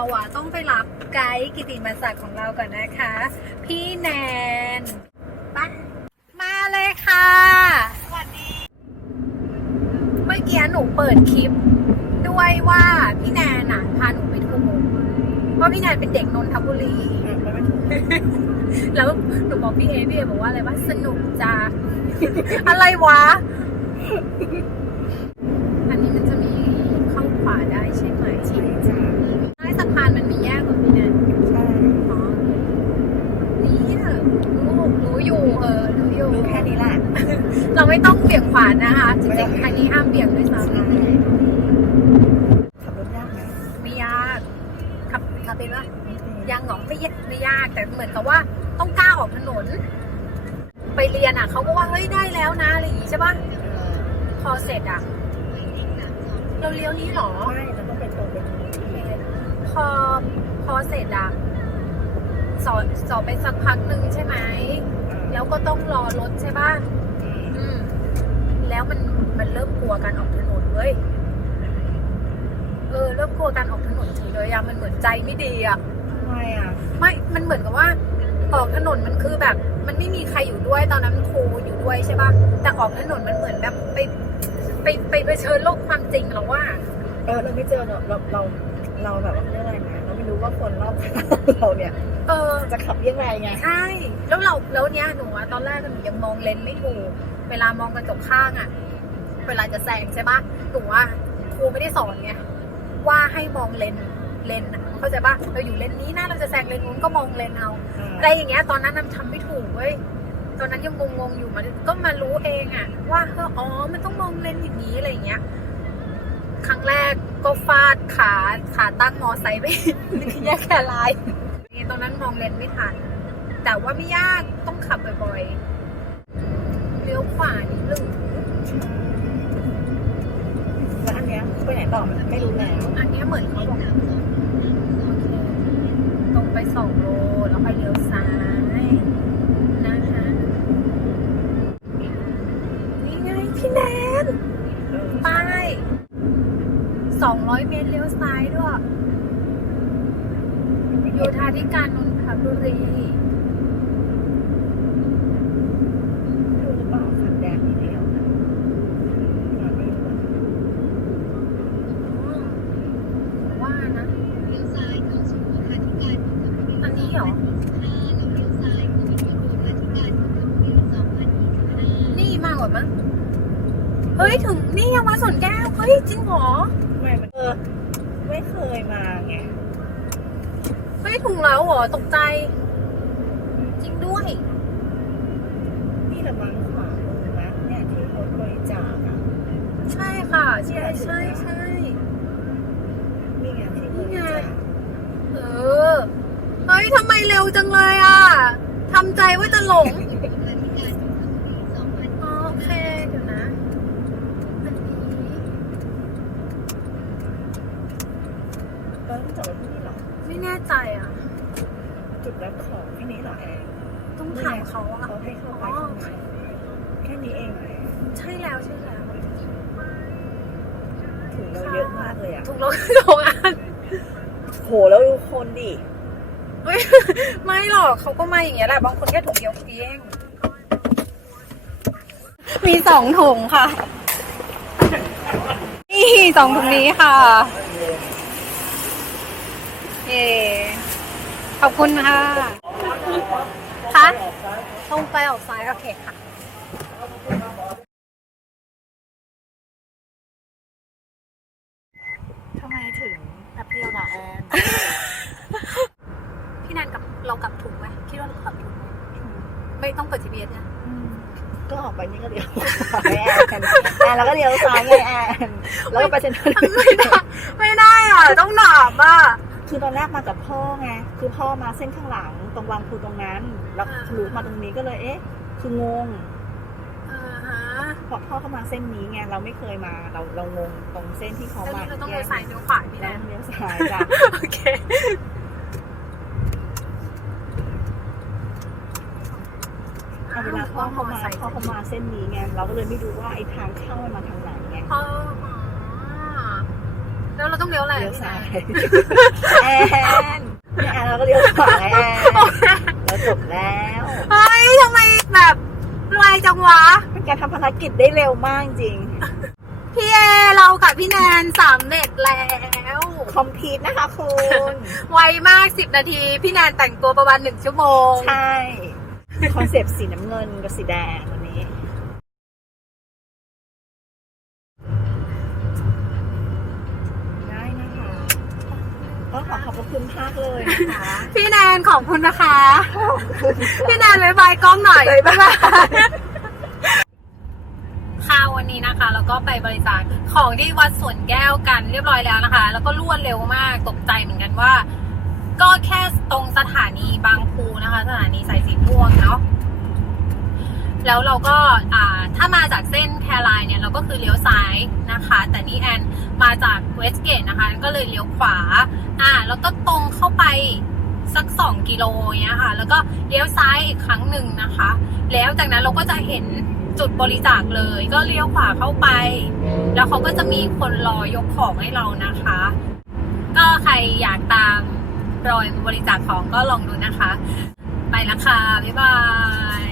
ราอะต้องไปรับไกด์กิติมศักดิ์ของเราก่อนนะคะ พี่แนนไปมาเลยค่ะ สวัสดี เมื่อกี้หนูเปิดคลิป ด้วยว่าพี่แนนน่ะพาหนูไปทัวร์เพราะพี่แนนเป็นเด็กนนทบุรี แล้วหนูบอกพี่เอพี่เอบอกว่าอะไรว่าสนุกจ้าอะไรวะ อันนี้มันจะมีเข้าขวาได้ใช่ไหม ใช่จ้ะ ใต้สะพานมันมีแยกเหรอพี่แนน ใช่ อ๋อนี่เถอะรู้รู้อยู่ เออรู้อยู่รู้แค่นี้แหละ เราไม่ต้องเบี่ยงขวานะคะจริงๆอันนี้ห้ามเบี่ยงด้วยซ้ขับรถยากไหมำไม่ยากขับขับเป็นปะยังเหรอไม่ยากไม่ยากแต่เหมือนกับว่าต้องกล้าออกถนน ไปเรียนอะเขาก็ว่าเฮ้ยได้แล้วนะอะไรอย่างงี้ใช่ปะพอเสร็จอะเราเลี้ยวนี้เหรอใช่เราต้องไปตรงไปตรงนี้อีกพอพอเสร็จอะสอนสอบไปสักพักหนึ่งใช่ไหม แล้วก็ต้องรอรถใช่ปะอืม แล้วมันมันเริ่มกลัวการออกถนนเว้ย เออ เริ่มกลัวการออกถนนเฉยเลยอะมันเหมือนใจไม่ดีอะทำไมอะ ไม่ มันเหมือนกับว่าออกถนนมันคือแบบ มันไม่มีใครอยู่ด้วยตอนนั้นครูอยู่ด้วยใช่ปะแต่ออกถนนมันเหมือนแบบไปไปไปเผชิญโลกความจริงแล้วว่า เออเราไม่เจอเราเราเราเราแบบว่าเรื่องอะไรนะเรา ไม่รู้ว่าคนรอบข้างเราเนี่ยเออ จะขับยังไงไง ใช่ แล้วเราแล้วเนี้ยหนูอะตอนแรกหนูยังมองเลนส์ไม่ถูก เวลามองกระจกข้างอะเวลาจะแซงใช่ปะหนูว่าครูไม่ได้สอนไงว่าให้มองเลนส์เลนส์อะเข้าใจปะเราอยู่เลนส์นี้นะเราจะแซงเลนส์นู้นก็มองเลนส์เอาอะไรอย่างเงี้ยตอนนั้นนำทำไม่ถูกเว้ยตอนนั้นยังงงๆอยู่มันก็มารู้เองอะว่าเอออ๋อมันต้องมองเลนส์อย่างนี้อะไรอย่างเงี้ย ครั้งแรกก็ฟาดขาขาตั้งมอไซค์ไปแยกแค่ลายนี่ตอนนั้นมองเลนส์ไม่ทัน แต่ว่าไม่ยากต้องขับบ่อยๆเลี้ยวขวานิดนึงแล้วอันเนี้ยไปไหนต่อไม่รู้แล้วอันเนี้ยเหมือนเขาบอกโอเคตรงไปสองโลแล้วไปเลี้ยวซ้ายนะคะนี่ไงพี่แนนเออป้าย สองร้อยเมตรเลี้ยวซ้ายด้วยโยธาธิการนนทบุรีดูหรือเปล่าสันแดงนิดเดียวนะไม่รู้อะว่านะเลี้ยวซ้ายเข้าสู่โยธาธิการนนทบุรีอันนี้เหรอ25แล้วเลี้ยวซ้ายเข้าไปที่โยธาธิการนนทบุรี2025นี่มากกว่ามั้งเฮ้ย ถึงนี่ยังมาสวนแก้ว เฮ้ย จริงเหรอ ไม่มันเออไม่เคยมาไงเฮ้ยถึงแล้วเหรอตกใจ จริงด้วย นี่ละมั้งขวามือนะเนี่ยที่รถบริจาคอะใช่ค่ะ ใช่ใช่ใช่นี่ไงที่บริจาคเออ เฮ้ยทำไมเร็วจังเลยอะทำใจว่าจะหลง โยธาธิการนนทบุรี2025 อ๋อโอเค เดี๋ยวนะ อันนี้ เราต้องจอดรถที่นี่เหรอ ไม่แน่ ใจอะ จุดรับของที่นี้เหรอแอนต้องถามเขาอะเขาให้เข้าไปอ๋อข้างในแค่นี้เองเหรอใช่แล้วใช่แล้วถึงเราเยอะมากเลยอะถูกแล้วสองอันโหแล้วดูคนดิไม่ไม่หรอกเขาก็มาอย่างเงี้ยแหละบางคนแค่ถุงเดียวเองมีสองถุงค่ะ นี่สองถุงนี้ค่ะ เย่ ขอบคุณค่ะคะตรงไปออกซ้ายโอเคค่ะทำไมถึงแป๊บเดียวล่ะแอน พี่นันกับเรากลับถูกไหมคิดว่าเรากลับถูกไหมไม่ต้องเปิด GPS นะก็ออกไปนี่ก็เลี้ยวขวาให้แอนแอนแอนแล้วก็เลี้ยวซ้ายไงแอนแล้วก็ไปเซ็นทรัลไม่ได้ไม่ได้อะ ต้องหนามอะ คือตอนแรกมากับพ่อไง คือพ่อมาเส้นข้างหลังตรงวางครูตรงนั้น แล้วอ่าทะลุมาตรงนี้ก็เลย เอ๊ะ คืองงอ่าฮะเพราะพ่อเขามาเส้นนี้ไง เราไม่เคยมา เราเรางงตรงเส้นที่เขาแล้วมานี่เราต้องเลี้ยวซ้ายเลี้ยวขวาพี่แล้นัวนเลี้ยวซ้ายจ้ะ โอเค เอาเวลาพ่อเขามาพ่อเขามาเส้นนี้ไง เราก็เลยไม่รู้ว่าไอ้ทางเข้ามันมาทางไหนไงอ๋อแแล้วเราต้องเลี้ยวอะไรเลี้ยวซ้ายแอนเนี่ยแอนเราก็เลี้ยวขวาไงแอนเราจบแล้วเฮ้ยทำไมแบบไวจังวะเป็นการทำภารกิจได้เร็วมากจริงพี่เอเรากับพี่แนนสามเร็จแล้วคอมพีทนะคะคุณไวมากสิบนาที พี่แนนแต่งตัวประมาณหนึ่งชั่วโมง ใช่คอนเซปต์สีน้ำเงินกับสีแดง มากเลยนะคะพี่แนนขอบคุณนะคะ พี่แนนบายบายกล้องหน่อยบายบายค่ะวันนี้นะคะ แล้วก็ไปบริจาคของที่วัดสวนแก้วกันเรียบร้อยแล้วนะคะ แล้วก็รวดเร็วมากตกใจเหมือนกันว่า ก็แค่ตรงสถานีบางปูนะคะ สถานีสายสีม่วงเนาะ แล้วเราก็ถ้ามาจากเส้นแครไลน์เนี่ยเราก็คือเลี้ยวซ้ายนะคะ แต่นี่แอนมาจากเวสเกตนะคะ ก็เลยเลี้ยวขวาอ่าแล้วก็ตรงเข้าไปสักสองกิโลเนี้ยค่ะ แล้วก็เลี้ยวซ้ายอีกครั้งหนึ่งนะคะ แล้วจากนั้นเราก็จะเห็นจุดบริจาคเลย ก็เลี้ยวขวาเข้าไป แล้วเขาก็จะมีคนรอยกของให้เรานะคะ ก็ใครอยากตามรอยบริจาคของก็ลองดูนะคะ ไปละค่ะ บ๊ายบาย